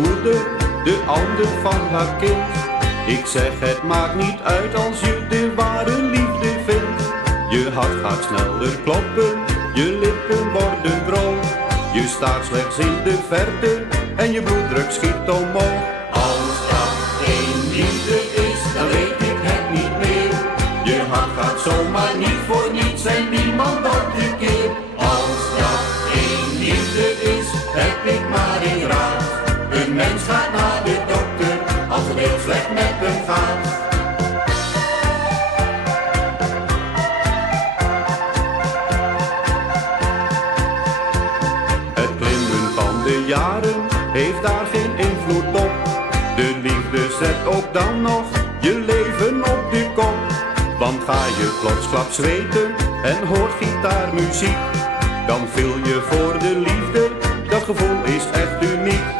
moeder, de ander van haar kind. Ik zeg het maakt niet uit als je de ware liefde vindt. Je hart gaat sneller kloppen, je lippen worden droog. Je staat slechts in de verte en je bloeddruk schiet omhoog. Als dat geen liefde is, dan weet ik het niet meer. Je hart gaat zomaar niet voor niets en niemand wordt een keer. Als dat geen liefde is, heb ik maar een raad. Een mens gaat naar de dokter als het heel slecht met hem gaat. Het klimmen van de jaren heeft daar geen invloed op. De liefde zet ook dan nog je leven op de kop. Want ga je plotsklaps zweten en hoort gitaarmuziek, dan viel je voor de liefde, dat gevoel is echt uniek.